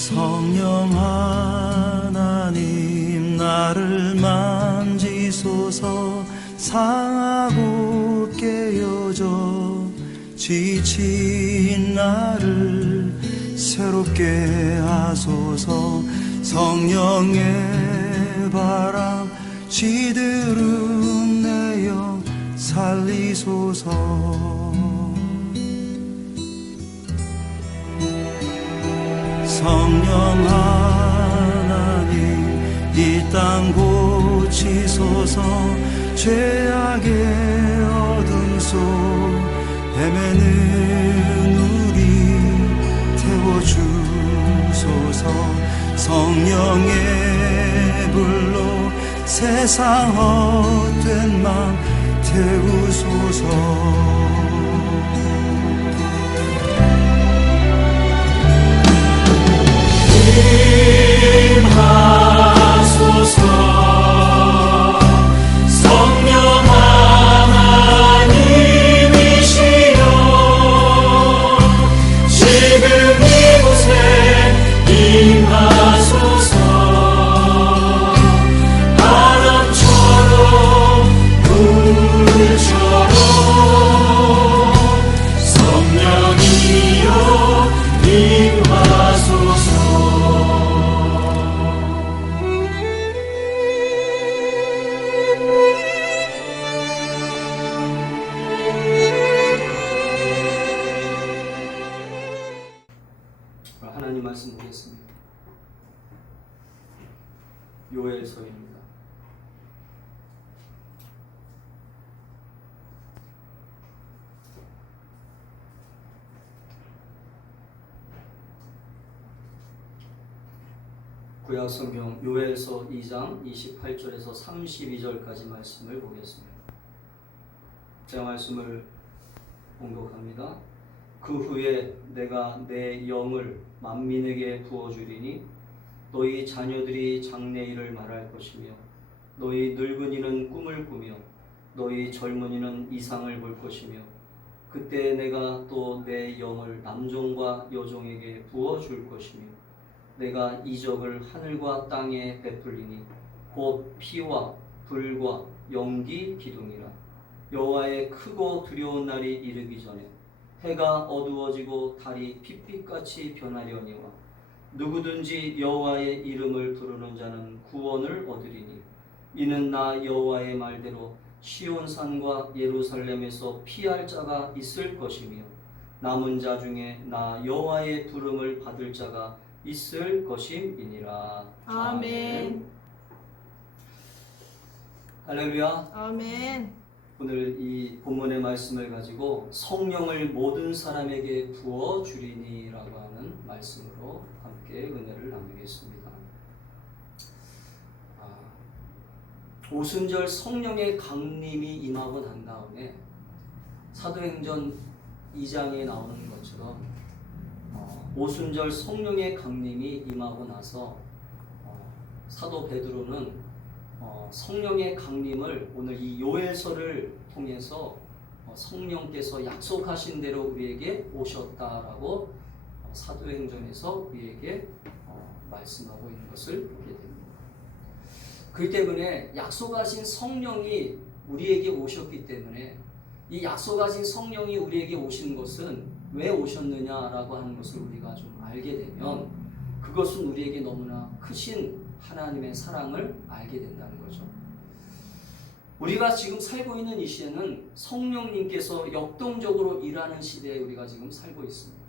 성령 하나님 나를 만지소서. 상하고 깨어져 지친 나를 새롭게 하소서. 성령의 바람 시들은 내 영 살리소서. 성령 하나님 이 땅 고치소서. 죄악의 어둠 속 헤매는 우리 태워주소서. 성령의 불로 세상 헛된 맘 태우소서. 임하소서. 성령 하나님이시여 지금 이곳에 임하소서. 바람처럼 불처럼 성령이여 임하소서. 하나님 말씀 보겠습니다. 요엘서입니다. 구약성경 요엘서 2장 28절에서 32절까지 말씀을 보겠습니다. 제 말씀을 봉독합니다. 그 후에 내가 내 영을 만민에게 부어주리니 너희 자녀들이 장래일을 말할 것이며 너희 늙은이는 꿈을 꾸며 너희 젊은이는 이상을 볼 것이며 그때 내가 또 내 영을 남종과 여종에게 부어줄 것이며 내가 이적을 하늘과 땅에 베풀리니 곧 피와 불과 연기 기둥이라. 여호와의 크고 두려운 날이 이르기 전에 해가 어두워지고 달이 핏빛같이 변하려니와 누구든지 여호와의 이름을 부르는 자는 구원을 얻으리니 이는 나 여호와의 말대로 시온산과 예루살렘에서 피할 자가 있을 것이며 남은 자 중에 나 여호와의 부름을 받을 자가 있을 것임이니라. 아멘. 할렐루야. 아멘. 오늘 이 본문의 말씀을 가지고 성령을 모든 사람에게 부어 주리니라고 하는 말씀으로 함께 은혜를 나누겠습니다. 오순절 성령의 강림이 임하고 난 다음에 사도행전 2장에 나오는 것처럼 오순절 성령의 강림이 임하고 나서 사도 베드로는 성령의 강림을 오늘 이 요엘서를 통해서 성령께서 약속하신 대로 우리에게 오셨다라고 사도행전에서 우리에게 말씀하고 있는 것을 보게 됩니다. 그렇기 때문에 약속하신 성령이 우리에게 오셨기 때문에 이 약속하신 성령이 우리에게 오신 것은 왜 오셨느냐라고 하는 것을 우리가 좀 알게 되면 그것은 우리에게 너무나 크신 하나님의 사랑을 알게 된다는 거죠. 우리가 지금 살고 있는 이 시대는 성령님께서 역동적으로 일하는 시대에 우리가 지금 살고 있습니다.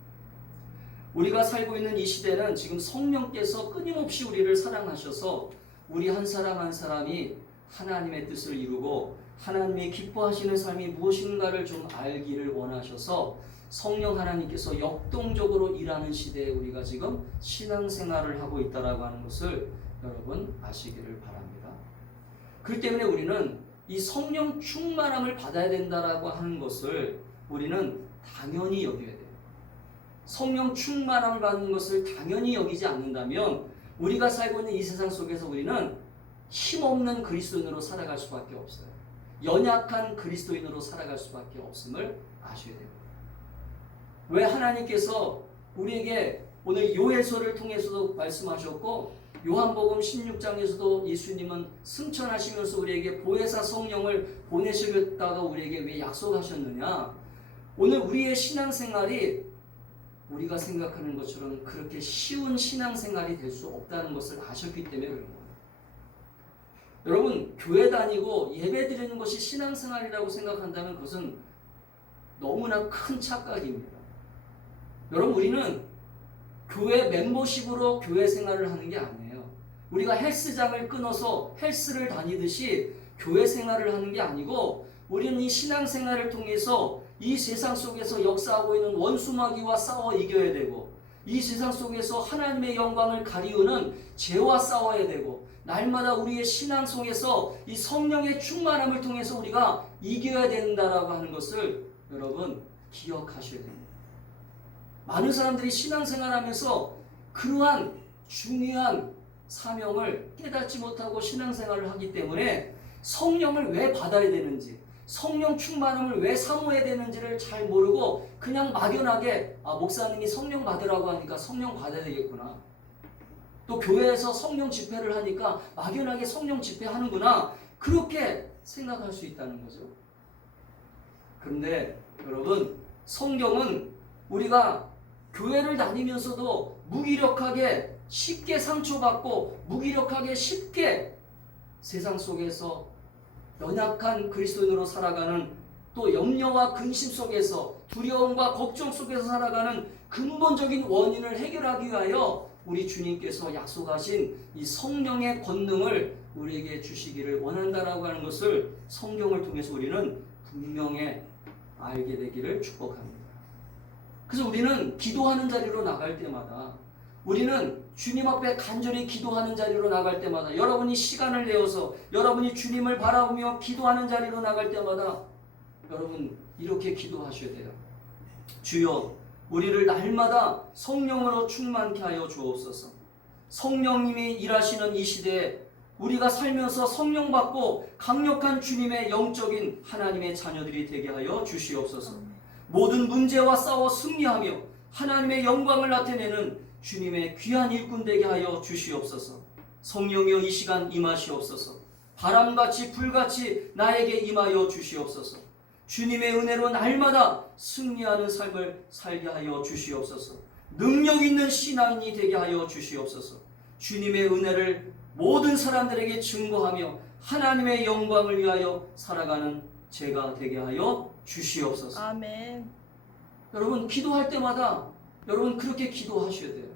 우리가 살고 있는 이 시대는 지금 성령께서 끊임없이 우리를 사랑하셔서 우리 한 사람 한 사람이 하나님의 뜻을 이루고 하나님이 기뻐하시는 삶이 무엇인가를 좀 알기를 원하셔서 성령 하나님께서 역동적으로 일하는 시대에 우리가 지금 신앙생활을 하고 있다라고 하는 것을 여러분 아시기를 바랍니다. 그렇기 때문에 우리는 이 성령 충만함을 받아야 된다라고 하는 것을 우리는 당연히 여겨야 돼요. 성령 충만함을 받는 것을 당연히 여기지 않는다면 우리가 살고 있는 이 세상 속에서 우리는 힘없는 그리스도인으로 살아갈 수밖에 없어요. 연약한 그리스도인으로 살아갈 수밖에 없음을 아셔야 됩니다. 왜 하나님께서 우리에게 오늘 요해서를 통해서도 말씀하셨고 요한복음 16장에서도 예수님은 승천하시면서 우리에게 보혜사 성령을 보내시겠다가 우리에게 왜 약속하셨느냐? 오늘 우리의 신앙생활이 우리가 생각하는 것처럼 그렇게 쉬운 신앙생활이 될 수 없다는 것을 아셨기 때문에 그런 거예요. 여러분, 교회 다니고 예배 드리는 것이 신앙생활이라고 생각한다면 그것은 너무나 큰 착각입니다. 여러분, 우리는 교회 멤버십으로 교회 생활을 하는 게 아니에요. 우리가 헬스장을 끊어서 헬스를 다니듯이 교회 생활을 하는 게 아니고 우리는 이 신앙생활을 통해서 이 세상 속에서 역사하고 있는 원수마귀와 싸워 이겨야 되고 이 세상 속에서 하나님의 영광을 가리우는 죄와 싸워야 되고 날마다 우리의 신앙 속에서 이 성령의 충만함을 통해서 우리가 이겨야 된다라고 하는 것을 여러분 기억하셔야 됩니다. 많은 사람들이 신앙생활하면서 그러한 중요한 사명을 깨닫지 못하고 신앙생활을 하기 때문에 성령을 왜 받아야 되는지 성령 충만함을 왜 사모해야 되는지를 잘 모르고 그냥 막연하게 목사님이 성령 받으라고 하니까 성령 받아야 되겠구나. 또 교회에서 성령 집회를 하니까 막연하게 성령 집회하는구나. 그렇게 생각할 수 있다는 거죠. 그런데 여러분 성경은 우리가 교회를 다니면서도 무기력하게 쉽게 상처받고 무기력하게 쉽게 세상 속에서 연약한 그리스도인으로 살아가는 또 염려와 근심 속에서 두려움과 걱정 속에서 살아가는 근본적인 원인을 해결하기 위하여 우리 주님께서 약속하신 이 성령의 권능을 우리에게 주시기를 원한다라고 하는 것을 성경을 통해서 우리는 분명히 알게 되기를 축복합니다. 그래서 우리는 기도하는 자리로 나갈 때마다 우리는 주님 앞에 간절히 기도하는 자리로 나갈 때마다 여러분이 시간을 내어서 여러분이 주님을 바라보며 기도하는 자리로 나갈 때마다 여러분 이렇게 기도하셔야 돼요. 주여 우리를 날마다 성령으로 충만케 하여 주옵소서. 성령님이 일하시는 이 시대에 우리가 살면서 성령 받고 강력한 주님의 영적인 하나님의 자녀들이 되게 하여 주시옵소서. 모든 문제와 싸워 승리하며 하나님의 영광을 나타내는 주님의 귀한 일꾼 되게 하여 주시옵소서. 성령이여 이 시간 임하시옵소서. 바람같이 불같이 나에게 임하여 주시옵소서. 주님의 은혜로 날마다 승리하는 삶을 살게 하여 주시옵소서. 능력 있는 신앙인이 되게 하여 주시옵소서. 주님의 은혜를 모든 사람들에게 증거하며 하나님의 영광을 위하여 살아가는 제가 되게 하여 주시옵소서. 아멘. 여러분 기도할 때마다 여러분 그렇게 기도하셔야 돼요.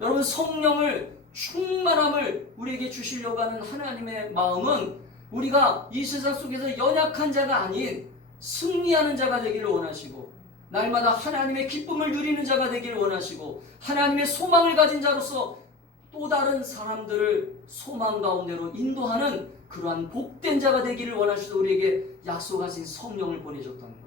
여러분 성령을 충만함을 우리에게 주시려고 하는 하나님의 마음은 우리가 이 세상 속에서 연약한 자가 아닌 승리하는 자가 되기를 원하시고 날마다 하나님의 기쁨을 누리는 자가 되기를 원하시고 하나님의 소망을 가진 자로서 또 다른 사람들을 소망 가운데로 인도하는 그러한 복된 자가 되기를 원하시고 우리에게 약속하신 성령을 보내셨다는 거예요.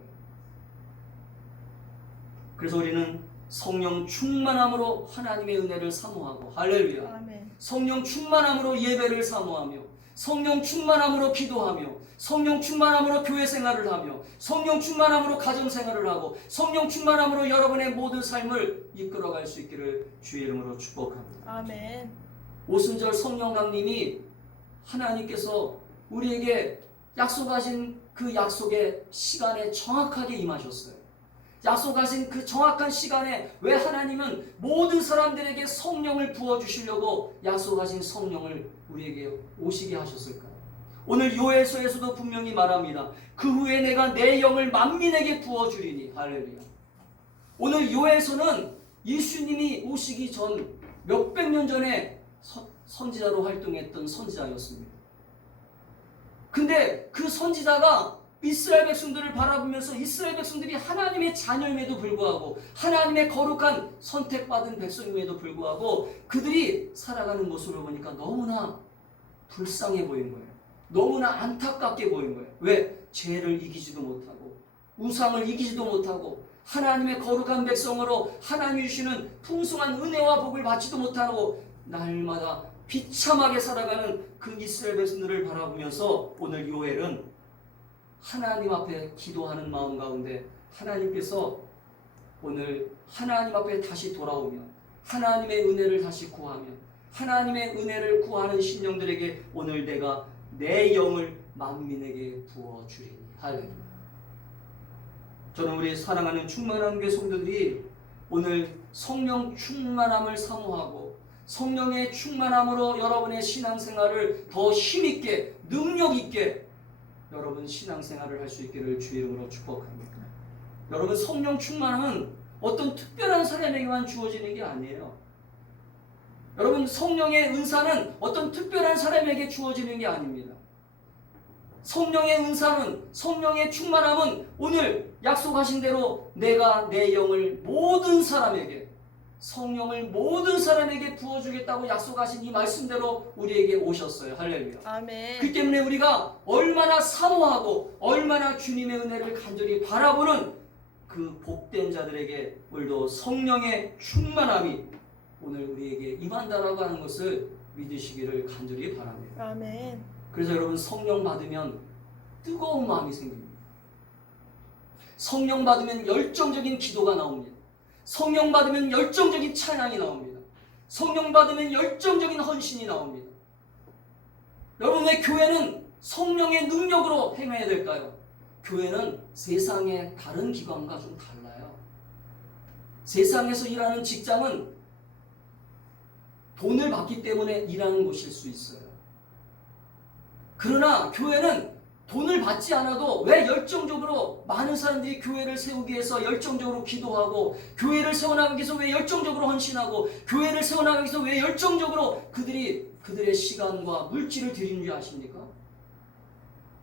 그래서 우리는 성령 충만함으로 하나님의 은혜를 사모하고 할렐루야. 아멘. 성령 충만함으로 예배를 사모하며 성령 충만함으로 기도하며 성령 충만함으로 교회 생활을 하며 성령 충만함으로 가정 생활을 하고 성령 충만함으로 여러분의 모든 삶을 이끌어갈 수 있기를 주의 이름으로 축복합니다. 아멘. 오순절 성령 강림이 하나님께서 우리에게 약속하신 그 약속의 시간에 정확하게 임하셨어요. 약속하신 그 정확한 시간에 왜 하나님은 모든 사람들에게 성령을 부어주시려고 약속하신 성령을 우리에게 오시게 하셨을까요? 오늘 요엘서에서도 분명히 말합니다. 그 후에 내가 내 영을 만민에게 부어주리니 할렐루야. 오늘 요엘서는 예수님이 오시기 전 몇백 년 전에 선지자로 활동했던 선지자였습니다. 근데 그 선지자가 이스라엘 백성들을 바라보면서 이스라엘 백성들이 하나님의 자녀임에도 불구하고 하나님의 거룩한 선택받은 백성임에도 불구하고 그들이 살아가는 모습을 보니까 너무나 불쌍해 보인 거예요. 너무나 안타깝게 보인 거예요. 왜? 죄를 이기지도 못하고 우상을 이기지도 못하고 하나님의 거룩한 백성으로 하나님이 주시는 풍성한 은혜와 복을 받지도 못하고 날마다 비참하게 살아가는 그 이스라엘 백성들을 바라보면서 오늘 요엘은 하나님 앞에 기도하는 마음 가운데 하나님께서 오늘 하나님 앞에 다시 돌아오면 하나님의 은혜를 다시 구하면 하나님의 은혜를 구하는 심령들에게 오늘 내가 내 영을 만민에게 부어주리니. 할렐루야. 저는 우리 사랑하는 충만한 교회 성도들이 오늘 성령 충만함을 사모하고 성령의 충만함으로 여러분의 신앙생활을 더 힘있게 능력있게 여러분 신앙생활을 할 수 있기를 주의 이름으로 축복합니다. 여러분 성령 충만함은 어떤 특별한 사람에게만 주어지는 게 아니에요. 여러분 성령의 은사는 어떤 특별한 사람에게 주어지는 게 아닙니다. 성령의 은사는 성령의 충만함은 오늘 약속하신 대로 내가 내 영을 모든 사람에게 성령을 모든 사람에게 부어주겠다고 약속하신 이 말씀대로 우리에게 오셨어요. 할렐루야. 아멘. 그 때문에 우리가 얼마나 사모하고 얼마나 주님의 은혜를 간절히 바라보는 그 복된 자들에게 오늘도 성령의 충만함이 오늘 우리에게 임한다라고 하는 것을 믿으시기를 간절히 바랍니다. 아멘. 그래서 여러분 성령 받으면 뜨거운 마음이 생깁니다. 성령 받으면 열정적인 기도가 나옵니다. 성령 받으면 열정적인 찬양이 나옵니다. 성령 받으면 열정적인 헌신이 나옵니다. 여러분 왜 교회는 성령의 능력으로 행해야 될까요? 교회는 세상의 다른 기관과 좀 달라요. 세상에서 일하는 직장은 돈을 받기 때문에 일하는 곳일 수 있어요. 그러나 교회는 돈을 받지 않아도 왜 열정적으로 많은 사람들이 교회를 세우기 위해서 열정적으로 기도하고 교회를 세워나가기 위해서 왜 열정적으로 헌신하고 교회를 세워나가기 위해서 왜 열정적으로 그들의 시간과 물질을 드리는 줄 아십니까?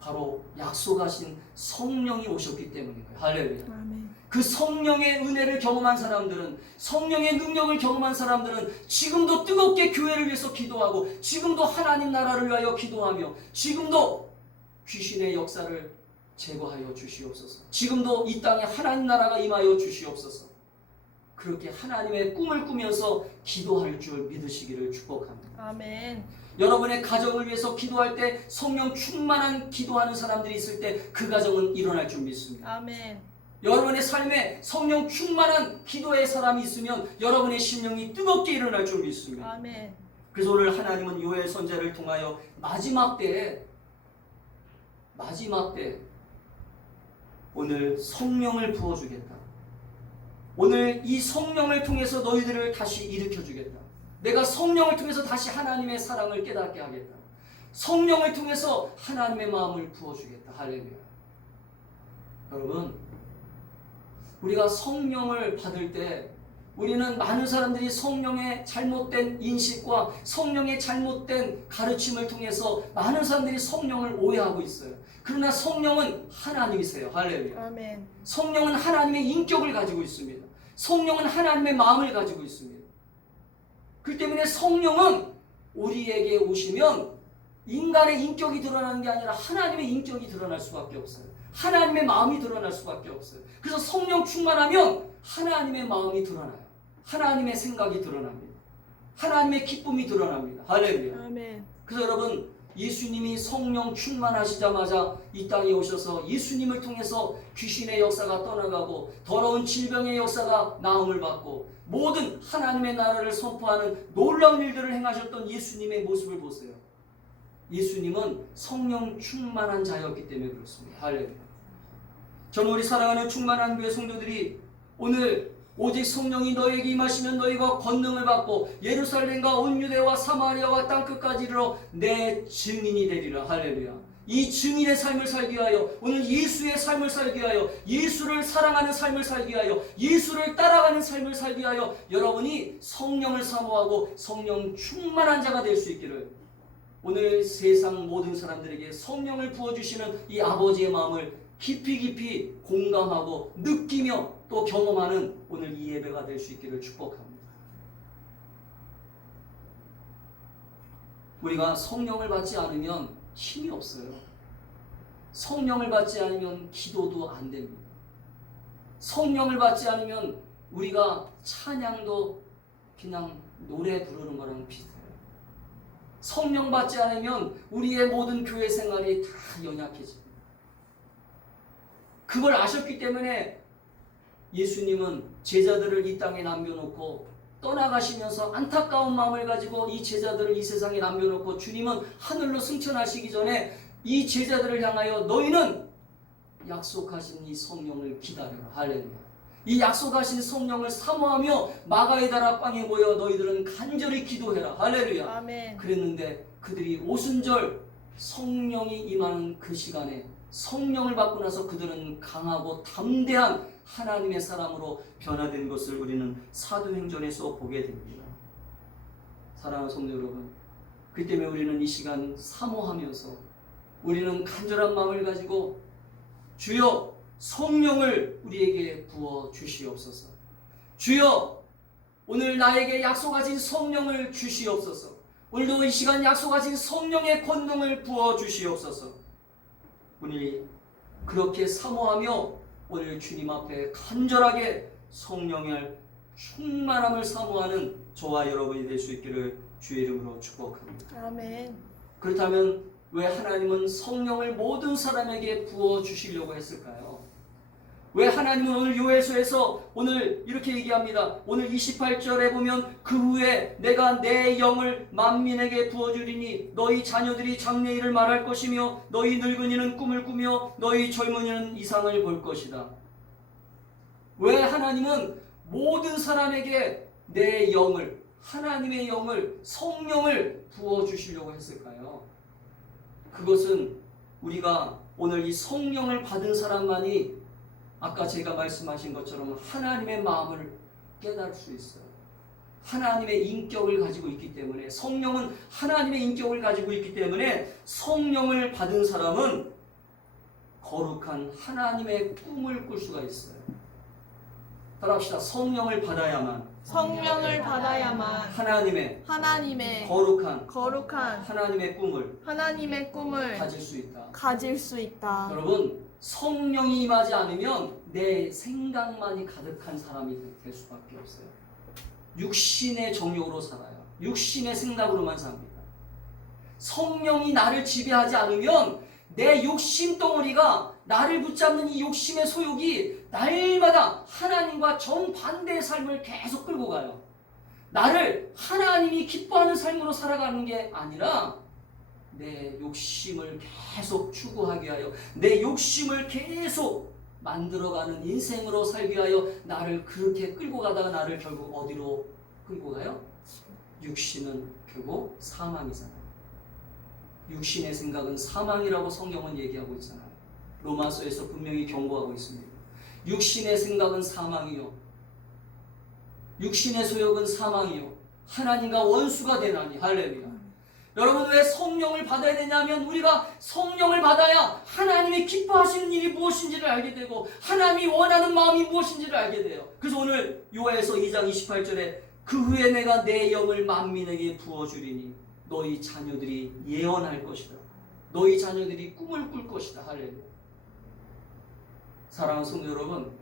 바로 약속하신 성령이 오셨기 때문인 거예요. 할렐루야. 아멘. 그 성령의 은혜를 경험한 사람들은 성령의 능력을 경험한 사람들은 지금도 뜨겁게 교회를 위해서 기도하고 지금도 하나님 나라를 위하여 기도하며 지금도 귀신의 역사를 제거하여 주시옵소서. 지금도 이 땅에 하나님 나라가 임하여 주시옵소서. 그렇게 하나님의 꿈을 꾸면서 기도할 줄 믿으시기를 축복합니다. 아멘. 여러분의 가정을 위해서 기도할 때 성령 충만한 기도하는 사람들이 있을 때 그 가정은 일어날 줄 믿습니다. 아멘. 여러분의 삶에 성령 충만한 기도의 사람이 있으면 여러분의 심령이 뜨겁게 일어날 줄 믿습니다. 아멘. 그래서 오늘 하나님은 요엘 선지자를 통하여 마지막 때에 오늘 성령을 부어주겠다. 오늘 이 성령을 통해서 너희들을 다시 일으켜주겠다. 내가 성령을 통해서 다시 하나님의 사랑을 깨닫게 하겠다. 성령을 통해서 하나님의 마음을 부어주겠다. 할렐루야. 여러분, 우리가 성령을 받을 때 우리는 많은 사람들이 성령의 잘못된 인식과 성령의 잘못된 가르침을 통해서 많은 사람들이 성령을 오해하고 있어요. 그러나 성령은 하나님이세요. 할렐루야. 아멘. 성령은 하나님의 인격을 가지고 있습니다. 성령은 하나님의 마음을 가지고 있습니다. 그렇기 때문에 성령은 우리에게 오시면 인간의 인격이 드러나는 게 아니라 하나님의 인격이 드러날 수밖에 없어요. 하나님의 마음이 드러날 수밖에 없어요. 그래서 성령 충만하면 하나님의 마음이 드러나요. 하나님의 생각이 드러납니다. 하나님의 기쁨이 드러납니다. 할렐루야. 아멘. 그래서 여러분, 예수님이 성령 충만하시자마자 이 땅에 오셔서 예수님을 통해서 귀신의 역사가 떠나가고 더러운 질병의 역사가 나음을 받고 모든 하나님의 나라를 선포하는 놀라운 일들을 행하셨던 예수님의 모습을 보세요. 예수님은 성령 충만한 자였기 때문에 그렇습니다. 할렐루야. 저는 우리 사랑하는 충만한 교회 성도들이 오늘 오직 성령이 너에게 임하시면 너희가 권능을 받고 예루살렘과 온 유대와 사마리아와 땅끝까지 이르러 내 증인이 되리라. 할렐루야. 이 증인의 삶을 살기 위하여 오늘 예수의 삶을 살기 위하여 예수를 사랑하는 삶을 살기 위하여 예수를 따라가는 삶을 살기 위하여 여러분이 성령을 사모하고 성령 충만한 자가 될 수 있기를 오늘 세상 모든 사람들에게 성령을 부어주시는 이 아버지의 마음을 깊이 공감하고 느끼며 또 경험하는 오늘 이 예배가 될 수 있기를 축복합니다. 우리가 성령을 받지 않으면 힘이 없어요. 성령을 받지 않으면 기도도 안 됩니다. 성령을 받지 않으면 우리가 찬양도 그냥 노래 부르는 거랑 비슷해요. 성령 받지 않으면 우리의 모든 교회 생활이 다 연약해집니다. 그걸 아셨기 때문에 예수님은 제자들을 이 땅에 남겨놓고 떠나가시면서 안타까운 마음을 가지고 이 제자들을 이 세상에 남겨놓고 주님은 하늘로 승천하시기 전에 이 제자들을 향하여 너희는 약속하신 이 성령을 기다려라. 할렐루야. 이 약속하신 성령을 사모하며 마가의 다락방에 모여 너희들은 간절히 기도해라. 할렐루야. 아멘. 그랬는데 그들이 오순절 성령이 임하는 그 시간에 성령을 받고 나서 그들은 강하고 담대한 하나님의 사람으로 변화된 것을 우리는 사도행전에서 보게 됩니다. 사랑하는 성도 여러분, 그 때문에 우리는 이 시간 사모하면서 우리는 간절한 마음을 가지고 주여 성령을 우리에게 부어 주시옵소서. 주여 오늘 나에게 약속하신 성령을 주시옵소서. 오늘도 이 시간 약속하신 성령의 권능을 부어 주시옵소서. 우리 그렇게 사모하며 오늘 주님 앞에 간절하게 성령의 충만함을 사모하는 저와 여러분이 될 수 있기를 주의 이름으로 축복합니다. 아멘. 그렇다면 왜 하나님은 성령을 모든 사람에게 부어 주시려고 했을까요? 왜 하나님은 오늘 요엘서에서 오늘 이렇게 얘기합니다. 오늘 28절에 보면 그 후에 내가 내 영을 만민에게 부어주리니 너희 자녀들이 장래일을 말할 것이며 너희 늙은이는 꿈을 꾸며 너희 젊은이는 이상을 볼 것이다. 왜 하나님은 모든 사람에게 내 영을, 하나님의 영을, 성령을 부어주시려고 했을까요? 그것은 우리가 오늘 이 성령을 받은 사람만이 아까 제가 말씀하신 것처럼 하나님의 마음을 깨달을 수 있어요. 하나님의 인격을 가지고 있기 때문에, 성령은 하나님의 인격을 가지고 있기 때문에 성령을 받은 사람은 거룩한 하나님의 꿈을 꿀 수가 있어요. 따라합시다. 성령을 받아야만 하나님의 거룩한 하나님의 꿈을 가질 수 있다. 여러분, 성령이 임하지 않으면 내 생각만이 가득한 사람이 될 수밖에 없어요. 육신의 정욕으로 살아요. 육신의 생각으로만 삽니다. 성령이 나를 지배하지 않으면 내 욕심 덩어리가, 나를 붙잡는 이 욕심의 소욕이 날마다 하나님과 정반대의 삶을 계속 끌고 가요. 나를 하나님이 기뻐하는 삶으로 살아가는 게 아니라 내 욕심을 계속 추구하기 위하여, 내 욕심을 계속 만들어가는 인생으로 살기 위하여 나를 그렇게 끌고 가다가 나를 결국 어디로 끌고 가요? 육신은 결국 사망이잖아요. 육신의 생각은 사망이라고 성경은 얘기하고 있잖아요. 로마서에서 분명히 경고하고 있습니다. 육신의 생각은 사망이요, 육신의 소욕은 사망이요, 하나님과 원수가 되나니. 할렐루야. 여러분, 왜 성령을 받아야 되냐면 우리가 성령을 받아야 하나님이 기뻐하시는 일이 무엇인지를 알게 되고 하나님이 원하는 마음이 무엇인지를 알게 돼요. 그래서 오늘 요엘서 2장 28절에 그 후에 내가 내 영을 만민에게 부어주리니 너희 자녀들이 예언할 것이다. 너희 자녀들이 꿈을 꿀 것이다. 할렐루야. 사랑하는 성도 여러분,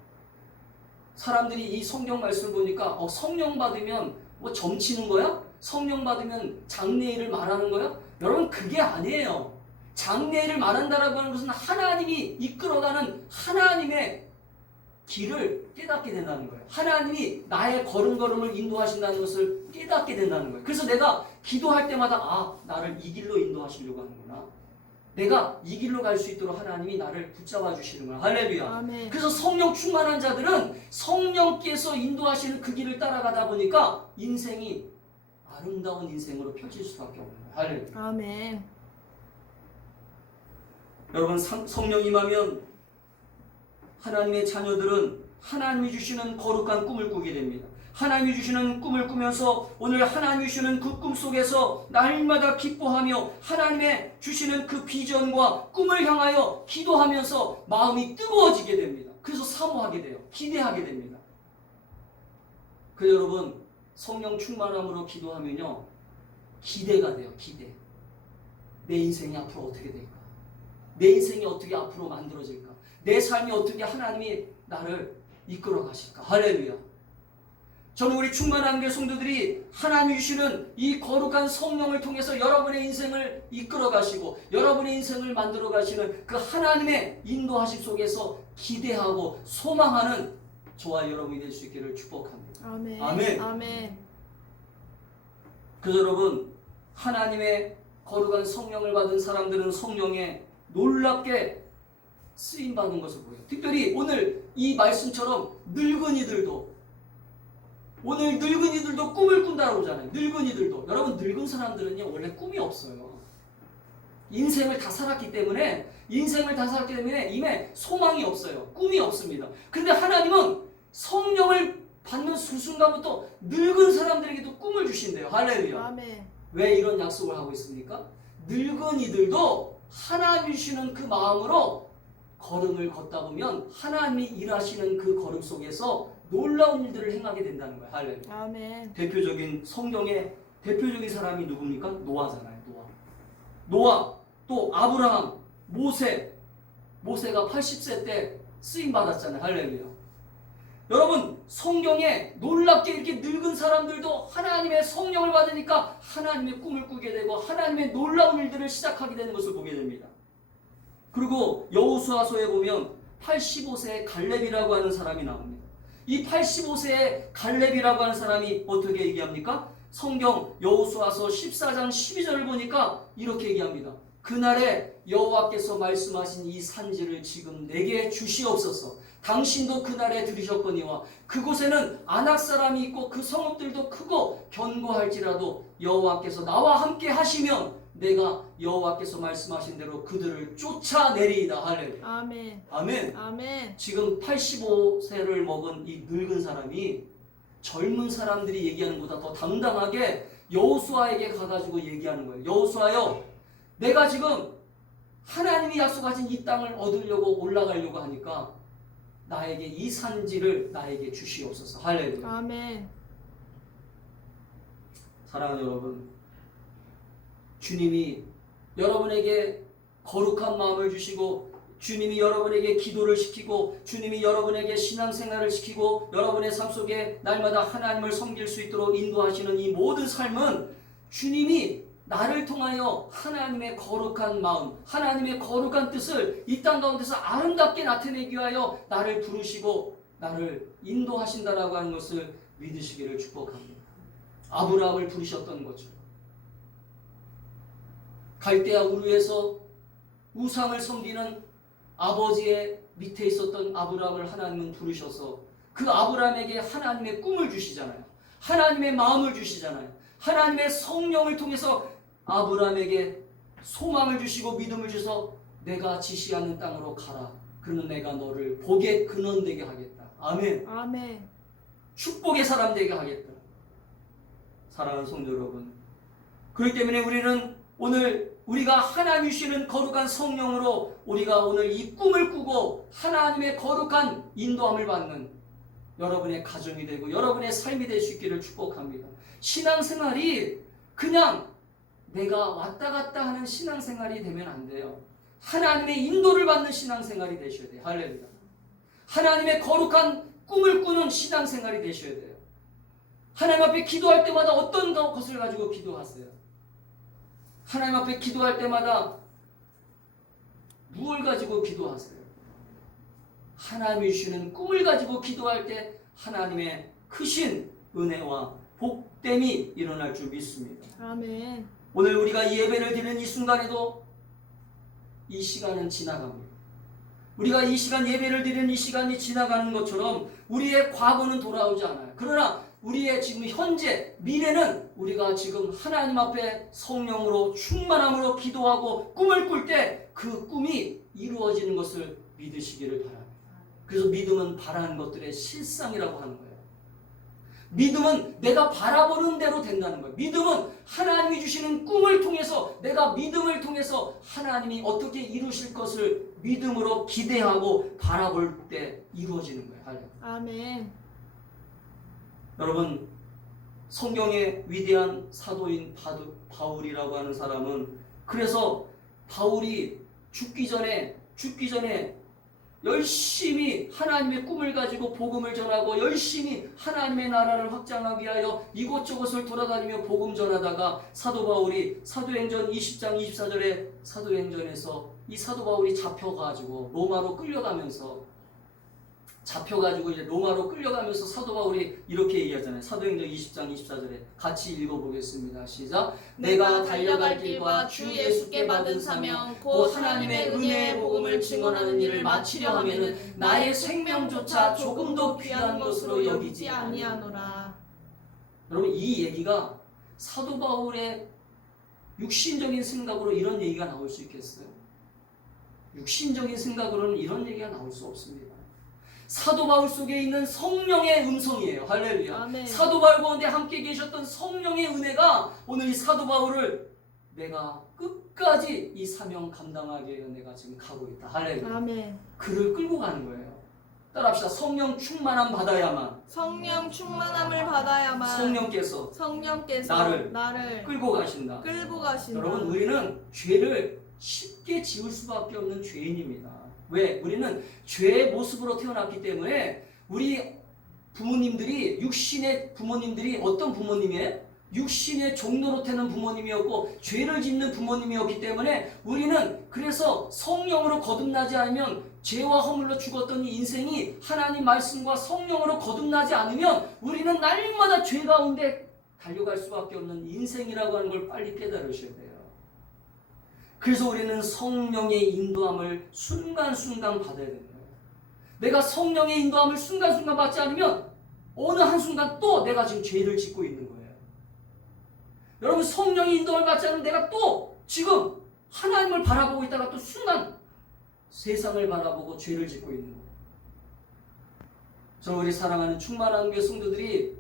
사람들이 이 성경 말씀을 보니까 성령 받으면 뭐 점치는 거야? 성령 받으면 장래일을 말하는 거야? 여러분, 그게 아니에요. 장래일을 말한다라고 하는 것은 하나님이 이끌어가는 하나님의 길을 깨닫게 된다는 거예요. 하나님이 나의 걸음걸음을 인도하신다는 것을 깨닫게 된다는 거예요. 그래서 내가 기도할 때마다 나를 이 길로 인도하시려고 하는구나. 내가 이 길로 갈 수 있도록 하나님이 나를 붙잡아 주시는구나. 할렐루야. 아멘. 그래서 성령 충만한 자들은 성령께서 인도하시는 그 길을 따라가다 보니까 인생이 아름다운 인생으로 펼칠 수밖에 없는 거예요. 할렐루야. 아멘. 여러분, 성령 임하면 하나님의 자녀들은 하나님이 주시는 거룩한 꿈을 꾸게 됩니다. 하나님이 주시는 꿈을 꾸면서 오늘 하나님이 주시는 그 꿈 속에서 날마다 기뻐하며 하나님의 주시는 그 비전과 꿈을 향하여 기도하면서 마음이 뜨거워지게 됩니다. 그래서 사모하게 돼요. 기대하게 됩니다. 그래서 여러분, 성령 충만함으로 기도하면요, 기대가 돼요. 기대. 내 인생이 앞으로 어떻게 될까? 내 인생이 어떻게 앞으로 만들어질까? 내 삶이 어떻게 하나님이 나를 이끌어 가실까? 할렐루야. 저는 우리 충만한 교회 성도들이 하나님이 주시는 이 거룩한 성령을 통해서 여러분의 인생을 이끌어 가시고 여러분의 인생을 만들어 가시는 그 하나님의 인도하심 속에서 기대하고 소망하는 저와 여러분이 될 수 있기를 축복합니다. 아멘. 아멘. 아멘. 그래서 여러분, 하나님의 거룩한 성령을 받은 사람들은 성령에 놀랍게 쓰임 받은 것을 보여요. 특별히 오늘 이 말씀처럼 늙은이들도, 오늘 늙은이들도 꿈을 꾼다고 하잖아요. 늙은이들도. 여러분, 늙은 사람들은요 원래 꿈이 없어요. 인생을 다 살았기 때문에 이미 소망이 없어요. 꿈이 없습니다. 그런데 하나님은 성령을 받는 순간부터 늙은 사람들에게도 꿈을 주신대요. 할렐루야. 아멘. 왜 이런 약속을 하고 있습니까? 늙은이들도 하나님 주시는 그 마음으로 걸음을 걷다 보면 하나님이 일하시는 그 걸음 속에서 놀라운 일들을 행하게 된다는 거예요. 할렐루야. 아멘. 대표적인 성경의 대표적인 사람이 누굽니까? 노아잖아요. 노아, 또 아브라함, 모세가 80세 때 쓰임 받았잖아요. 할렐루야. 여러분, 성경에 놀랍게 이렇게 늙은 사람들도 하나님의 성령을 받으니까 하나님의 꿈을 꾸게 되고 하나님의 놀라운 일들을 시작하게 되는 것을 보게 됩니다. 그리고 여호수아서에 보면 85세의 갈렙이라고 하는 사람이 나옵니다. 이 85세의 갈렙이라고 하는 사람이 어떻게 얘기합니까? 성경 여호수아서 14장 12절을 보니까 이렇게 얘기합니다. 그날에 여호와께서 말씀하신 이 산지를 지금 내게 주시옵소서. 당신도 그날에 들으셨거니와 그곳에는 아낙 사람이 있고 그 성읍들도 크고 견고할지라도 여호와께서 나와 함께 하시면 내가 여호와께서 말씀하신 대로 그들을 쫓아내리이다. 할렐루야. 아멘. 아멘. 아멘. 지금 85세를 먹은 이 늙은 사람이 젊은 사람들이 얘기하는 것보다 더 당당하게 여호수아에게 가가지고 얘기하는 거예요. 여호수아여, 내가 지금 하나님이 약속하신 이 땅을 얻으려고 올라가려고 하니까 나에게 이 산지를 나에게 주시옵소서. 할렐루야. 아멘. 사랑하는 여러분, 주님이 여러분에게 거룩한 마음을 주시고 주님이 여러분에게 기도를 시키고 주님이 여러분에게 신앙생활을 시키고 여러분의 삶 속에 날마다 하나님을 섬길 수 있도록 인도하시는 이 모든 삶은 주님이 나를 통하여 하나님의 거룩한 마음, 하나님의 거룩한 뜻을 이 땅 가운데서 아름답게 나타내기 위하여 나를 부르시고 나를 인도하신다라고 하는 것을 믿으시기를 축복합니다. 아브라함을 부르셨던 거죠. 갈대아 우르에서 우상을 섬기는 아버지의 밑에 있었던 아브라함을 하나님은 부르셔서 그 아브라함에게 하나님의 꿈을 주시잖아요. 하나님의 마음을 주시잖아요. 하나님의 성령을 통해서 아브라함에게 소망을 주시고 믿음을 주셔서 내가 지시하는 땅으로 가라. 그러면 내가 너를 복의 근원 되게 하겠다. 아멘. 아멘. 축복의 사람 되게 하겠다. 사랑하는 성도 여러분, 그렇기 때문에 우리는 오늘 우리가 하나님이 주시는 거룩한 성령으로 우리가 오늘 이 꿈을 꾸고 하나님의 거룩한 인도함을 받는 여러분의 가정이 되고 여러분의 삶이 될 수 있기를 축복합니다. 신앙생활이 그냥 내가 왔다 갔다 하는 신앙생활이 되면 안 돼요. 하나님의 인도를 받는 신앙생활이 되셔야 돼요. 할렐루야. 하나님의 거룩한 꿈을 꾸는 신앙생활이 되셔야 돼요. 하나님 앞에 기도할 때마다 어떤 것을 가지고 기도하세요? 하나님 앞에 기도할 때마다 무엇을 가지고 기도하세요? 하나님이 주시는 꿈을 가지고 기도할 때 하나님의 크신 은혜와 복됨이 일어날 줄 믿습니다. 아멘. 오늘 우리가 이 예배를 드리는 이 순간에도 이 시간은 지나갑니다. 우리가 이 시간 예배를 드리는 이 시간이 지나가는 것처럼 우리의 과거는 돌아오지 않아요. 그러나 우리의 지금 현재 미래는 우리가 지금 하나님 앞에 성령으로 충만함으로 기도하고 꿈을 꿀 때 그 꿈이 이루어지는 것을 믿으시기를 바랍니다. 그래서 믿음은 바라는 것들의 실상이라고 하는 거예요. 믿음은 내가 바라보는 대로 된다는 거예요. 믿음은 하나님이 주시는 꿈을 통해서 내가 믿음을 통해서 하나님이 어떻게 이루실 것을 믿음으로 기대하고 바라볼 때 이루어지는 거예요. 아멘. 여러분, 성경의 위대한 사도인 바울이라고 하는 사람은 그래서 바울이 죽기 전에 열심히 하나님의 꿈을 가지고 복음을 전하고 열심히 하나님의 나라를 확장하기 위하여 이곳저곳을 돌아다니며 복음 전하다가 사도 바울이 사도행전 20장 24절에 사도행전에서 이 사도 바울이 잡혀가지고 로마로 끌려가면서 잡혀가지고 이제 로마로 끌려가면서 사도 바울이 이렇게 얘기하잖아요. 사도행전 20장 24절에 같이 읽어보겠습니다. 시작. 내가 달려갈 길과 주 예수께 받은 사명 곧 하나님의 은혜의 복음을 증언하는 일을 마치려 하면은 나의 생명조차 조금도 귀한 것으로 여기지 아니하노라. 여러분, 이 얘기가 사도 바울의 육신적인 생각으로 이런 얘기가 나올 수 있겠어요? 육신적인 생각으로는 이런 얘기가 나올 수 없습니다. 사도 바울 속에 있는 성령의 음성이에요. 할렐루야. 아멘. 사도 바울 가운데 함께 계셨던 성령의 은혜가 오늘 이 사도 바울을 내가 끝까지 이 사명 감당하기 위해 내가 지금 가고 있다. 할렐루야. 아멘. 그를 끌고 가는 거예요. 따라합시다. 성령 충만함 받아야만 성령 충만함을 받아야만 성령께서 나를 끌고 가신다. 끌고 가신다. 여러분, 우리는 죄를 쉽게 지을 수밖에 없는 죄인입니다. 왜? 우리는 죄의 모습으로 태어났기 때문에 우리 부모님들이 육신의 부모님들이 어떤 부모님이에요? 육신의 종로로 태는 부모님이었고 죄를 짓는 부모님이었기 때문에 우리는 그래서 성령으로 거듭나지 않으면 죄와 허물로 죽었던 이 인생이 하나님 말씀과 성령으로 거듭나지 않으면 우리는 날마다 죄 가운데 달려갈 수밖에 없는 인생이라고 하는 걸 빨리 깨달으셔야 돼요. 그래서 우리는 성령의 인도함을 순간순간 받아야 되는 거예요. 내가 성령의 인도함을 순간순간 받지 않으면 어느 한순간 또 내가 지금 죄를 짓고 있는 거예요. 여러분, 성령의 인도함을 받지 않으면 내가 또 지금 하나님을 바라보고 있다가 또 순간 세상을 바라보고 죄를 짓고 있는 거예요. 저 우리 사랑하는 충만한 교회 성도들이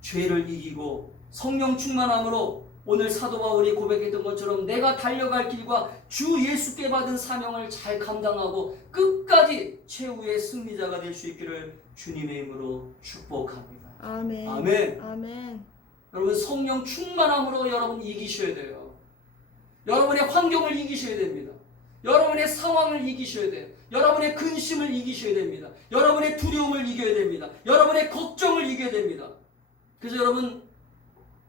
죄를 이기고 성령 충만함으로 오늘 사도 바울이 고백했던 것처럼 내가 달려갈 길과 주 예수께 받은 사명을 잘 감당하고 끝까지 최후의 승리자가 될 수 있기를 주님의 이름으로 축복합니다. 아멘. 아멘. 아멘. 여러분, 성령 충만함으로 여러분 이기셔야 돼요. 여러분의 환경을 이기셔야 됩니다. 여러분의 상황을 이기셔야 돼요. 여러분의 근심을 이기셔야 됩니다. 여러분의 두려움을 이겨야 됩니다. 여러분의 걱정을 이겨야 됩니다. 그래서 여러분,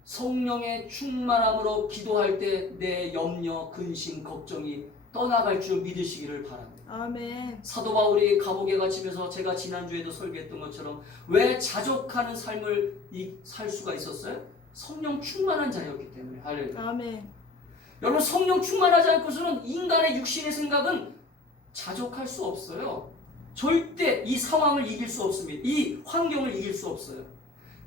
성령의 충만함으로 기도할 때 내 염려, 근심, 걱정이 떠나갈 줄 믿으시기를 바랍니다. 아멘. 사도 바울이 감옥에 갇히면서 제가 지난주에도 설교했던 것처럼 왜 자족하는 삶을 살 수가 있었어요? 성령 충만한 자였기 때문에. 할렐루야. 아멘. 여러분, 성령 충만하지 않고서는 인간의 육신의 생각은 자족할 수 없어요. 절대 이 상황을 이길 수 없습니다. 이 환경을 이길 수 없어요.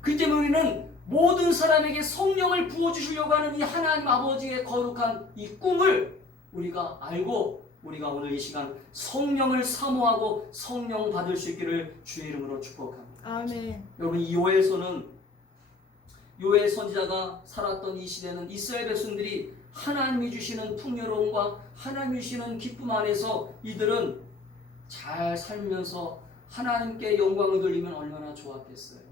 그렇기 때문에 우리는 모든 사람에게 성령을 부어주시려고 하는 이 하나님 아버지의 거룩한 이 꿈을 우리가 알고 우리가 오늘 이 시간 성령을 사모하고 성령 받을 수 있기를 주의 이름으로 축복합니다. 아멘. 여러분, 이 요엘서는 요엘 선지자가 살았던 이 시대는 이스라엘 백성들이 하나님이 주시는 풍요로움과 하나님이 주시는 기쁨 안에서 이들은 잘 살면서 하나님께 영광을 돌리면 얼마나 좋았겠어요.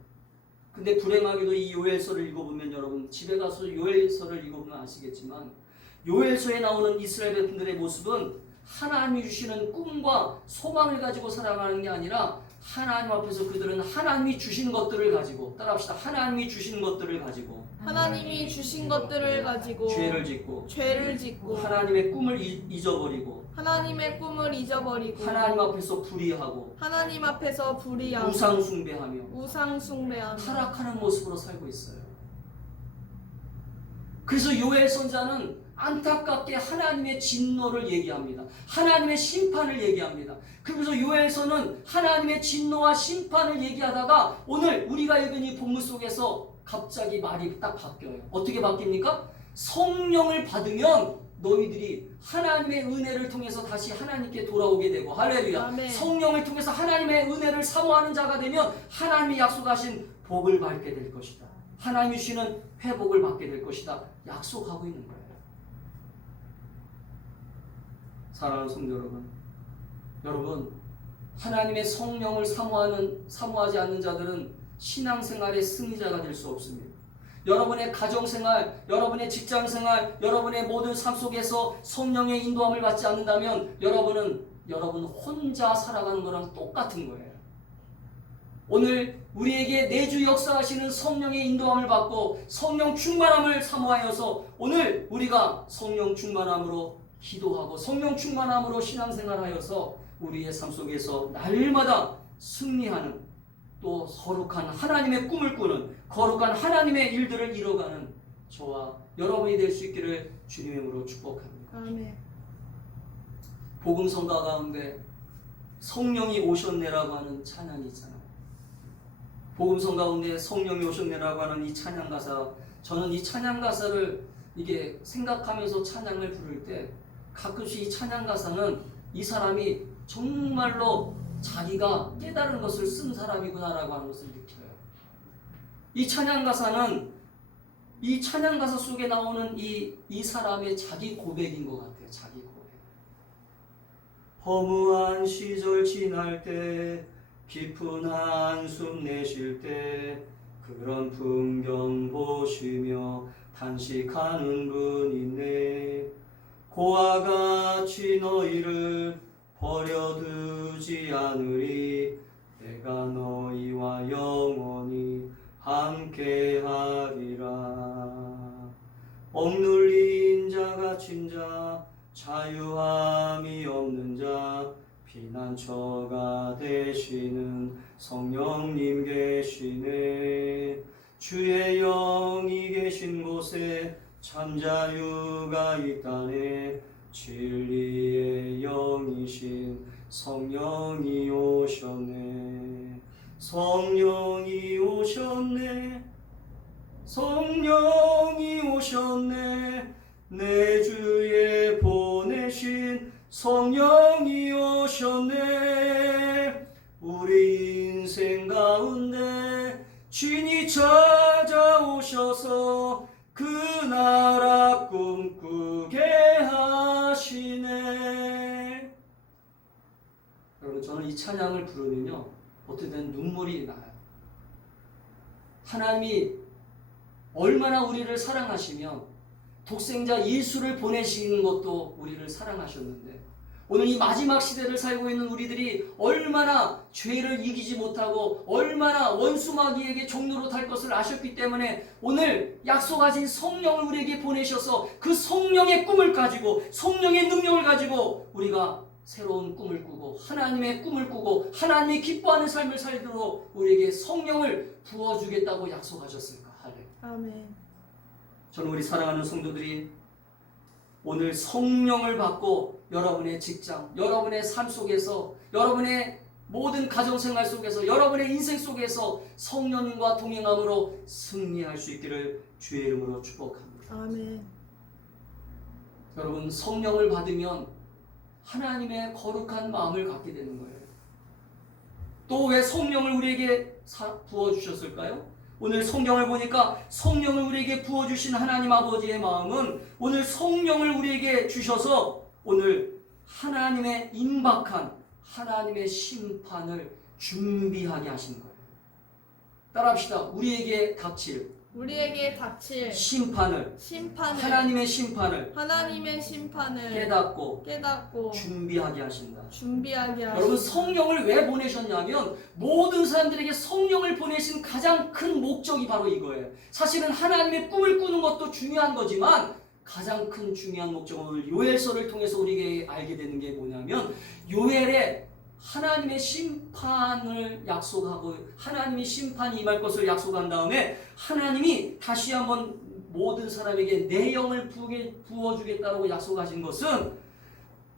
근데 불행하게도 이 요엘서를 읽어보면 여러분 집에 가서 요엘서를 읽어보면 아시겠지만 요엘서에 나오는 이스라엘 백성들의 모습은 하나님이 주시는 꿈과 소망을 가지고 살아가는 게 아니라 하나님 앞에서 그들은 하나님이 주신 것들을 가지고 따라합시다. 하나님이 주신 것들을 가지고 하나님이 주신 것들을 가지고 죄를 짓고 하나님의 꿈을 잊어버리고 하나님의 꿈을 잊어버리고 하나님 앞에서 불의하고 하나님 앞에서 불의하고 우상 숭배하며 우상 숭배하며 타락하는 모습으로 살고 있어요. 그래서 요엘 선지자는 안타깝게 하나님의 진노를 얘기합니다. 하나님의 심판을 얘기합니다. 그래서 요엘서는 하나님의 진노와 심판을 얘기하다가 오늘 우리가 읽은 이 본문 속에서 갑자기 말이 딱 바뀌어요. 어떻게 바뀝니까? 성령을 받으면 너희들이 하나님의 은혜를 통해서 다시 하나님께 돌아오게 되고 할렐루야. 아멘. 성령을 통해서 하나님의 은혜를 사모하는 자가 되면 하나님이 약속하신 복을 받게 될 것이다. 하나님이 주시는 회복을 받게 될 것이다. 약속하고 있는 거예요. 사랑하는 성도 여러분, 하나님의 성령을 사모하지 않는 자들은 신앙생활의 승리자가 될 수 없습니다. 여러분의 가정생활, 여러분의 직장생활, 여러분의 모든 삶 속에서 성령의 인도함을 받지 않는다면 여러분 혼자 살아가는 거랑 똑같은 거예요. 오늘 우리에게 내주 역사하시는 성령의 인도함을 받고 성령 충만함을 사모하여서 오늘 우리가 성령 충만함으로 기도하고 성령 충만함으로 신앙생활하여서 우리의 삶 속에서 날마다 승리하는, 또 거룩한 하나님의 꿈을 꾸는, 거룩한 하나님의 일들을 이뤄가는 저와 여러분이 될 수 있기를 주님의 이름으로 축복합니다. 아멘. 복음성가 가운데 성령이 오셨네라고 하는 찬양이 있잖아요. 복음성 가운데 성령이 오셨네라고 하는 이 찬양 가사, 저는 이 찬양 가사를 이게 생각하면서 찬양을 부를 때 가끔씩 이 찬양 가사는 이 사람이 정말로 자기가 깨달은 것을 쓴 사람이구나라고 하는 것을 느껴요. 이 찬양 가사는 이 찬양 가사 속에 나오는 이 사람의 자기 고백인 것 같아요. 자기 고백. 허무한 시절 지날 때, 깊은 한숨 내쉴 때, 그런 풍경 보시며 탄식하는 분 있네. 고와 같이 너희를 버려두지 않으리. 내가 너희와 영원히 함께하리라. 억눌린 자, 갇힌 자, 자유함이 없는 자, 피난처가 되시는 성령님 계시네. 주의 영이 계신 곳에 참 자유가 있다네. 진리의 영이신 성령이 오셨네. 성령이 오셨네. 성령이 오셨네. 내 주에 보내신 성령이 오셨네. 우리 인생 가운데 주인이 찾아오셔서 그 나라 꿈꾸게 하시네. 여러분, 저는 이 찬양을 부르면요, 어떨 때는 눈물이 나요. 하나님이 얼마나 우리를 사랑하시며 독생자 예수를 보내시는 것도 우리를 사랑하셨는데, 오늘 이 마지막 시대를 살고 있는 우리들이 얼마나 죄를 이기지 못하고 얼마나 원수 마귀에게 종로로 탈 것을 아셨기 때문에 오늘 약속하신 성령을 우리에게 보내셔서 그 성령의 꿈을 가지고, 성령의 능력을 가지고 우리가 새로운 꿈을 꾸고 하나님의 꿈을 꾸고 하나님이 기뻐하는 삶을 살도록 우리에게 성령을 부어주겠다고 약속하셨을까. 할렐루야. 아멘. 저는 우리 사랑하는 성도들이 오늘 성령을 받고 여러분의 직장, 여러분의 삶 속에서, 여러분의 모든 가정생활 속에서, 여러분의 인생 속에서 성령님과 동행함으로 승리할 수 있기를 주의 이름으로 축복합니다. 아멘. 여러분, 성령을 받으면 하나님의 거룩한 마음을 갖게 되는 거예요. 또 왜 성령을 우리에게 부어주셨을까요? 오늘 성경을 보니까 성령을 우리에게 부어주신 하나님 아버지의 마음은 오늘 성령을 우리에게 주셔서 오늘 하나님의 임박한 하나님의 심판을 준비하게 하신 거예요. 따라합시다. 우리에게 닥칠 심판을 하나님의 심판을 깨닫고 준비하게 하신다. 여러분, 성령을 왜 보내셨냐면 모든 사람들에게 성령을 보내신 가장 큰 목적이 바로 이거예요. 사실은 하나님의 꿈을 꾸는 것도 중요한 거지만 가장 큰 중요한 목적은 오늘 요엘서를 통해서 우리에게 알게 되는 게 뭐냐면, 요엘에 하나님의 심판을 약속하고 하나님이 심판이 임할 것을 약속한 다음에 하나님이 다시 한번 모든 사람에게 내 영을 부어주겠다고 약속하신 것은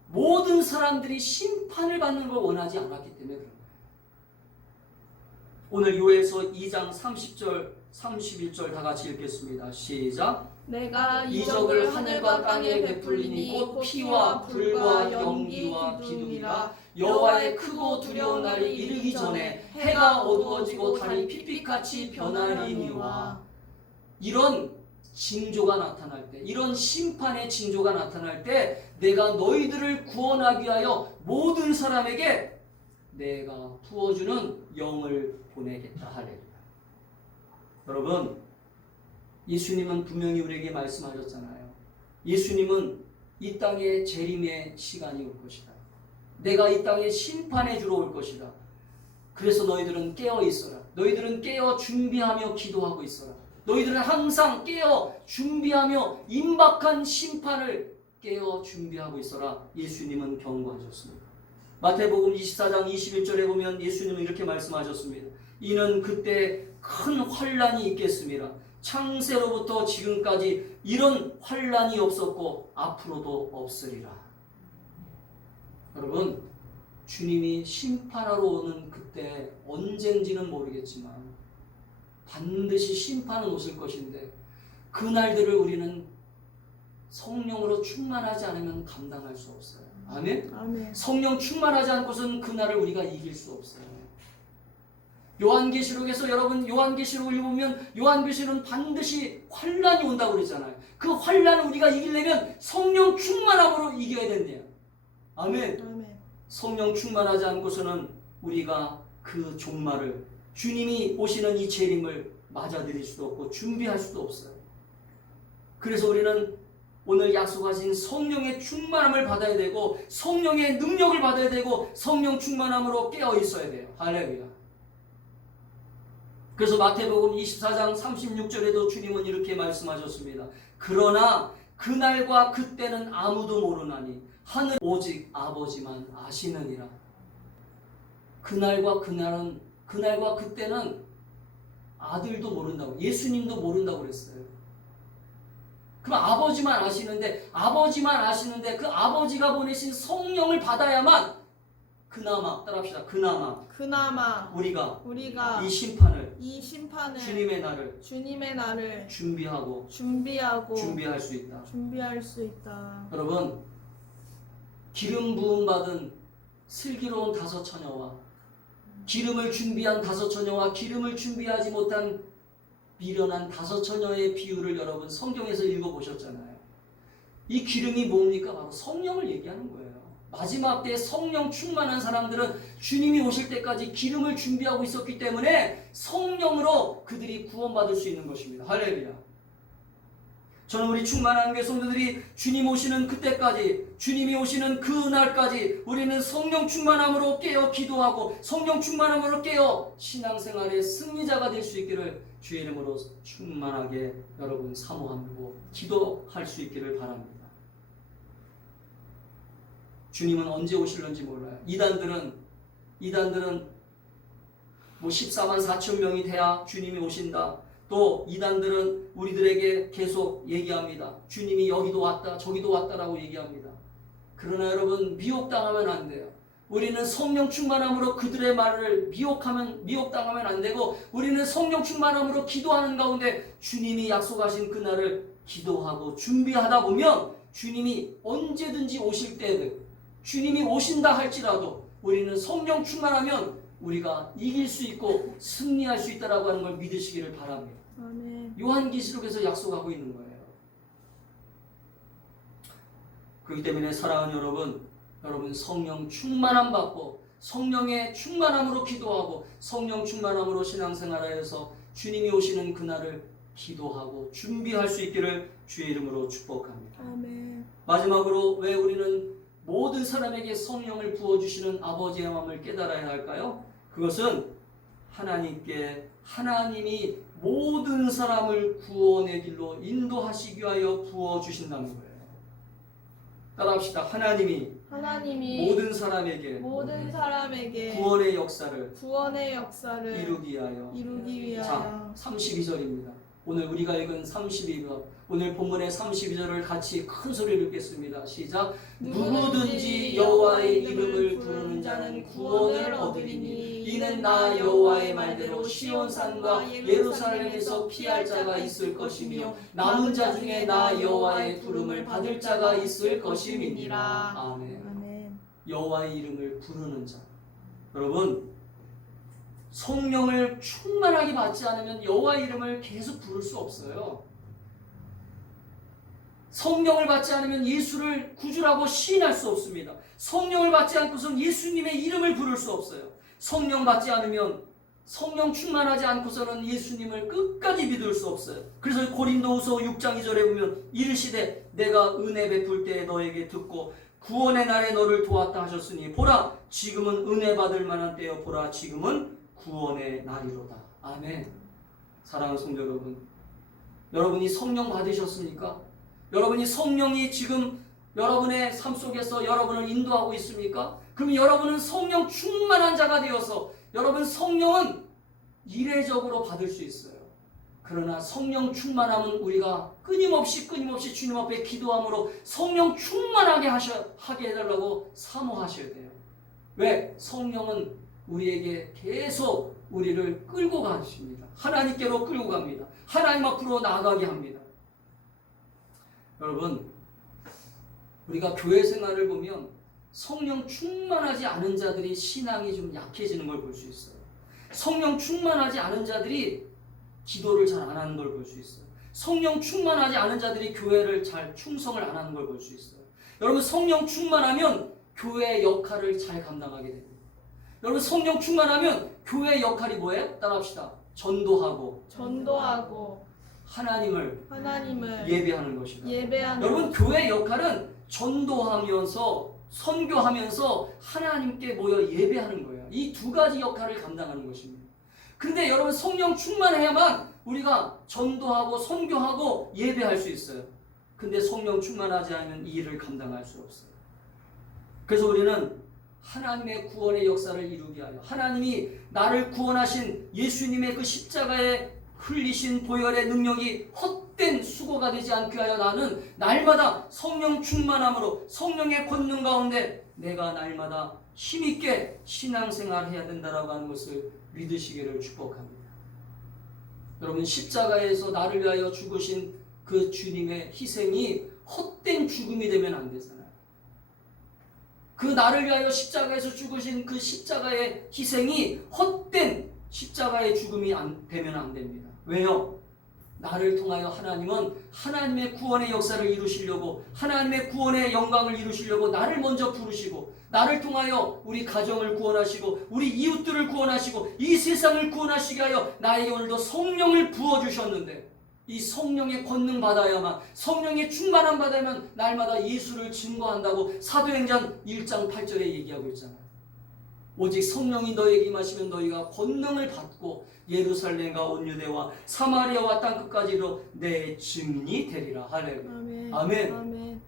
모든 사람들이 심판을 받는 걸 원하지 않았기 때문에 그런 거예요. 오늘 요엘서 2장 30절 31절 다 같이 읽겠습니다. 시작. 내가 이적을 하늘과 땅에 베풀리니 곧 피와 불과 연기와 기둥이라. 여호와의 크고 두려운 날이 이르기 전에 해가 어두워지고 달이 핏빛같이 변하리니와. 이런 징조가 나타날 때, 이런 심판의 징조가 나타날 때 내가 너희들을 구원하기 위하여 모든 사람에게 내가 부어주는 영을 보내겠다. 할렐루야. 여러분, 예수님은 분명히 우리에게 말씀하셨잖아요. 예수님은 이 땅에 재림의 시간이 올 것이다. 내가 이 땅에 심판해 주러 올 것이다. 그래서 너희들은 깨어 있어라. 너희들은 깨어 준비하며 기도하고 있어라. 너희들은 항상 깨어 준비하며 임박한 심판을 깨어 준비하고 있어라. 예수님은 경고하셨습니다. 마태복음 24장 21절에 보면 예수님은 이렇게 말씀하셨습니다. 이는 그때 큰 환란이 있겠습니다. 창세로부터 지금까지 이런 환란이 없었고 앞으로도 없으리라. 여러분, 주님이 심판하러 오는 그때 언젠지는 모르겠지만 반드시 심판은 오실 것인데 그날들을 우리는 성령으로 충만하지 않으면 감당할 수 없어요. 아멘? 아멘. 성령 충만하지 않고서는 그날을 우리가 이길 수 없어요. 요한계시록에서 여러분 요한계시록을 읽으면 요한계시록은 반드시 환란이 온다고 그러잖아요. 그 환란을 우리가 이기려면 성령 충만함으로 이겨야 된대요. 아멘. 아멘. 성령 충만하지 않고서는 우리가 그 종말을 주님이 오시는 이 재림을 맞아들일 수도 없고 준비할 수도 없어요. 그래서 우리는 오늘 약속하신 성령의 충만함을 받아야 되고 성령의 능력을 받아야 되고 성령 충만함으로 깨어 있어야 돼요. 할렐루야. 그래서 마태복음 24장 36절에도 주님은 이렇게 말씀하셨습니다. 그러나 그날과 그때는 아무도 모르나니 하늘 오직 아버지만 아시느니라. 그날과 그때는 아들도 모른다고, 예수님도 모른다고 그랬어요. 그럼 아버지만 아시는데 그 아버지가 보내신 성령을 받아야만 그나마, 따라합시다. 그나마 우리가 이 심판을 주님의 날을 준비하고 준비할 수 있다. 여러분, 기름 부음 받은 슬기로운 다섯 처녀와 기름을 준비한 다섯 처녀와 기름을 준비하지 못한 미련한 다섯 처녀의 비유를 여러분 성경에서 읽어보셨잖아요. 이 기름이 뭡니까? 바로 성령을 얘기하는 거예요. 마지막 때에 성령 충만한 사람들은 주님이 오실 때까지 기름을 준비하고 있었기 때문에 성령으로 그들이 구원받을 수 있는 것입니다. 할렐루야. 저는 우리 충만한 교회 성도들이 주님 오시는 그때까지, 주님이 오시는 그날까지 우리는 성령 충만함으로 깨어 기도하고 성령 충만함으로 깨어 신앙생활의 승리자가 될 수 있기를 주의 이름으로 충만하게 여러분 사모하고 기도할 수 있기를 바랍니다. 주님은 언제 오실는지 몰라요. 이단들은 뭐 14만 4천 명이 돼야 주님이 오신다. 또 이단들은 우리들에게 계속 얘기합니다. 주님이 여기도 왔다 저기도 왔다라고 얘기합니다. 그러나 여러분, 미혹당하면 안 돼요. 우리는 성령 충만함으로 그들의 말을 미혹당하면 안 되고 우리는 성령 충만함으로 기도하는 가운데 주님이 약속하신 그날을 기도하고 준비하다 보면 주님이 언제든지 오실 때든 주님이 오신다 할지라도 우리는 성령 충만하면 우리가 이길 수 있고 승리할 수 있다라고 하는 걸 믿으시기를 바랍니다. 아멘. 요한계시록에서 약속하고 있는 거예요. 그렇기 때문에 사랑하는 여러분 성령 충만함 받고 성령의 충만함으로 기도하고 성령 충만함으로 신앙생활하여서 주님이 오시는 그날을 기도하고 준비할 수 있기를 주의 이름으로 축복합니다. 아멘. 마지막으로 왜 우리는 모든 사람에게 성령을 부어주시는 아버지의 마음을 깨달아야 할까요? 그것은 하나님이 모든 사람을 구원의 길로 인도하시기 위하여 부어주신다는 거예요. 따라합시다. 하나님이 모든 사람에게 구원의 역사를 이루기 위하여. 자, 32절입니다. 오늘 우리가 읽은 32절, 오늘 본문의 32절을 같이 큰 소리로 읽겠습니다. 시작. 누구든지 여호와의 이름을 부르는 자는 구원을 얻으리니 이는 나 여호와의 말대로 시온산과 예루살렘에서 피할 자가 있을 것이며 남은 자 중에 나 여호와의 부름을 받을 자가 있을 것임이니라. 아멘. 여호와의 이름을 부르는 자. 여러분, 성령을 충만하게 받지 않으면 여호와의 이름을 계속 부를 수 없어요. 성령을 받지 않으면 예수를 구주라고 시인할 수 없습니다. 성령을 받지 않고서는 예수님의 이름을 부를 수 없어요. 성령 받지 않으면, 성령 충만하지 않고서는 예수님을 끝까지 믿을 수 없어요. 그래서 고린도후서 6장 2절에 보면 이르시되 내가 은혜 베풀 때에 너에게 듣고 구원의 날에 너를 도왔다 하셨으니 보라 지금은 은혜 받을 만한 때여 보라 지금은 구원의 날이로다. 아멘. 사랑하는 성도 여러분, 여러분이 성령 받으셨습니까? 여러분이 성령이 지금 여러분의 삶 속에서 여러분을 인도하고 있습니까? 그럼 여러분은 성령 충만한 자가 되어서 여러분 성령은 이례적으로 받을 수 있어요. 그러나 성령 충만함은 우리가 끊임없이 주님 앞에 기도함으로 성령 충만하게 하게 해달라고 사모하셔야 돼요. 왜? 성령은 우리에게 계속 우리를 끌고 가십니다. 하나님께로 끌고 갑니다. 하나님 앞으로 나아가게 합니다. 여러분, 우리가 교회 생활을 보면 성령 충만하지 않은 자들이 신앙이 좀 약해지는 걸 볼 수 있어요. 성령 충만하지 않은 자들이 기도를 잘 안 하는 걸 볼 수 있어요. 성령 충만하지 않은 자들이 교회를 잘 충성을 안 하는 걸 볼 수 있어요. 여러분, 성령 충만하면 교회의 역할을 잘 감당하게 됩니다. 여러분, 성령 충만하면 교회의 역할이 뭐예요? 따라합시다. 전도하고 하나님을 예배하는 것이다. 여러분, 교회의 역할은 전도하면서 선교하면서 하나님께 모여 예배하는 거예요. 이 두 가지 역할을 감당하는 것입니다. 그런데 여러분, 성령 충만해야만 우리가 전도하고 선교하고 예배할 수 있어요. 근데 성령 충만하지 않으면 이 일을 감당할 수 없어요. 그래서 우리는 하나님의 구원의 역사를 이루게 하여 하나님이 나를 구원하신 예수님의 그 십자가에 흘리신 보혈의 능력이 헛된 수고가 되지 않게 하여 나는 날마다 성령 충만함으로 성령의 권능 가운데 내가 날마다 힘있게 신앙생활을 해야 된다라고 하는 것을 믿으시기를 축복합니다. 여러분, 십자가에서 나를 위하여 죽으신 그 주님의 희생이 헛된 죽음이 되면 안 되잖아요. 그 나를 위하여 십자가에서 죽으신 그 십자가의 희생이 헛된 십자가의 죽음이 되면 안 됩니다. 왜요? 나를 통하여 하나님은 하나님의 구원의 역사를 이루시려고 하나님의 구원의 영광을 이루시려고 나를 먼저 부르시고 나를 통하여 우리 가정을 구원하시고 우리 이웃들을 구원하시고 이 세상을 구원하시게 하여 나에게 오늘도 성령을 부어주셨는데 이 성령의 권능 받아야만 성령의 충만함 받아야만 날마다 예수를 증거한다고 사도행전 1장 8절에 얘기하고 있잖아요. 오직 성령이 너에게 임하시면 너희가 권능을 받고 예루살렘과 온 유대와 사마리아와 땅끝까지로 내 증인이 되리라. 할렐루야. 아멘.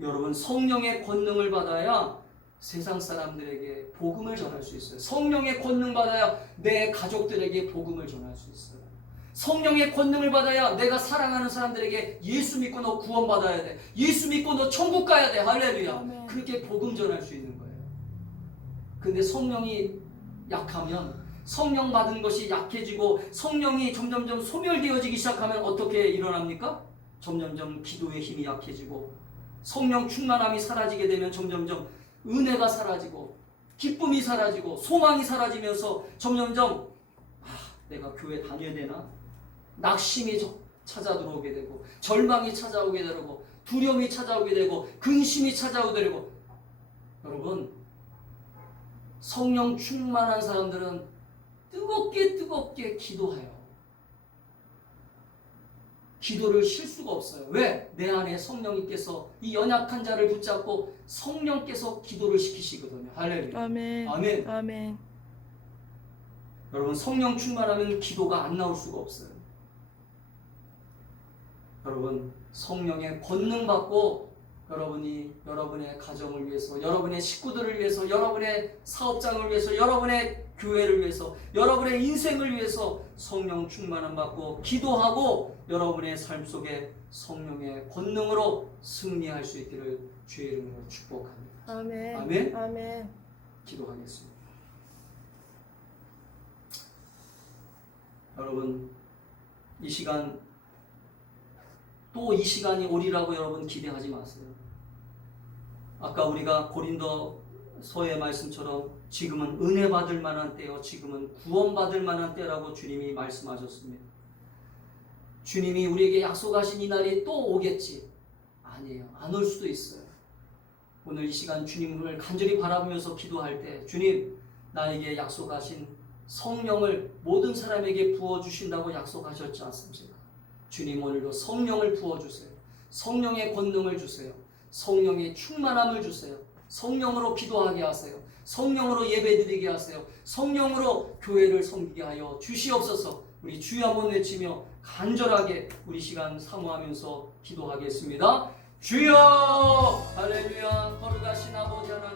여러분, 성령의 권능을 받아야 세상 사람들에게 복음을 전할 수 있어요. 성령의 권능 받아야 내 가족들에게 복음을 전할 수 있어요. 성령의 권능을 받아야 내가 사랑하는 사람들에게 예수 믿고 너 구원받아야 돼. 예수 믿고 너 천국 가야 돼. 할렐루야. 아멘. 그렇게 복음 전할 수 있는 거예요. 근데 성령이 약하면 성령 받은 것이 약해지고 성령이 점점점 소멸되어지기 시작하면 어떻게 일어납니까? 점점점 기도의 힘이 약해지고 성령 충만함이 사라지게 되면 점점점 은혜가 사라지고 기쁨이 사라지고 소망이 사라지면서 점점점 내가 교회 다녀야 되나? 낙심이 찾아 들어오게 되고 절망이 찾아오게 되고 두려움이 찾아오게 되고 근심이 찾아오게 되고 여러분, 성령 충만한 사람들은 뜨겁게 기도해요. 기도를 쉴 수가 없어요. 왜? 내 안에 성령님께서 이 연약한 자를 붙잡고 성령께서 기도를 시키시거든요. 할렐루야. 아멘. 여러분, 성령 충만하면 기도가 안 나올 수가 없어요. 여러분, 성령의 권능 받고 여러분이 여러분의 가정을 위해서, 여러분의 식구들을 위해서, 여러분의 사업장을 위해서, 여러분의 교회를 위해서, 여러분의 인생을 위해서 성령 충만함 받고 기도하고 여러분의 삶 속에 성령의 권능으로 승리할 수 있기를 주의 이름으로 축복합니다. 아멘. 기도하겠습니다. 여러분, 이 시간 또 이 시간이 오리라고 여러분 기대하지 마세요. 아까 우리가 고린도서의 말씀처럼 지금은 은혜 받을 만한 때요, 지금은 구원 받을 만한 때라고 주님이 말씀하셨습니다. 주님이 우리에게 약속하신 이 날이 또 오겠지? 아니에요. 안 올 수도 있어요. 오늘 이 시간 주님을 간절히 바라보면서 기도할 때 주님, 나에게 약속하신 성령을 모든 사람에게 부어주신다고 약속하셨지 않습니까? 주님, 오늘도 성령을 부어주세요. 성령의 권능을 주세요. 성령의 충만함을 주세요. 성령으로 기도하게 하세요. 성령으로 예배드리게 하세요. 성령으로 교회를 섬기게 하여 주시옵소서. 우리 주여 한번 외치며 간절하게 우리 시간 사모하면서 기도하겠습니다. 주여 할렐루야. 거룩하신 아버지 하나님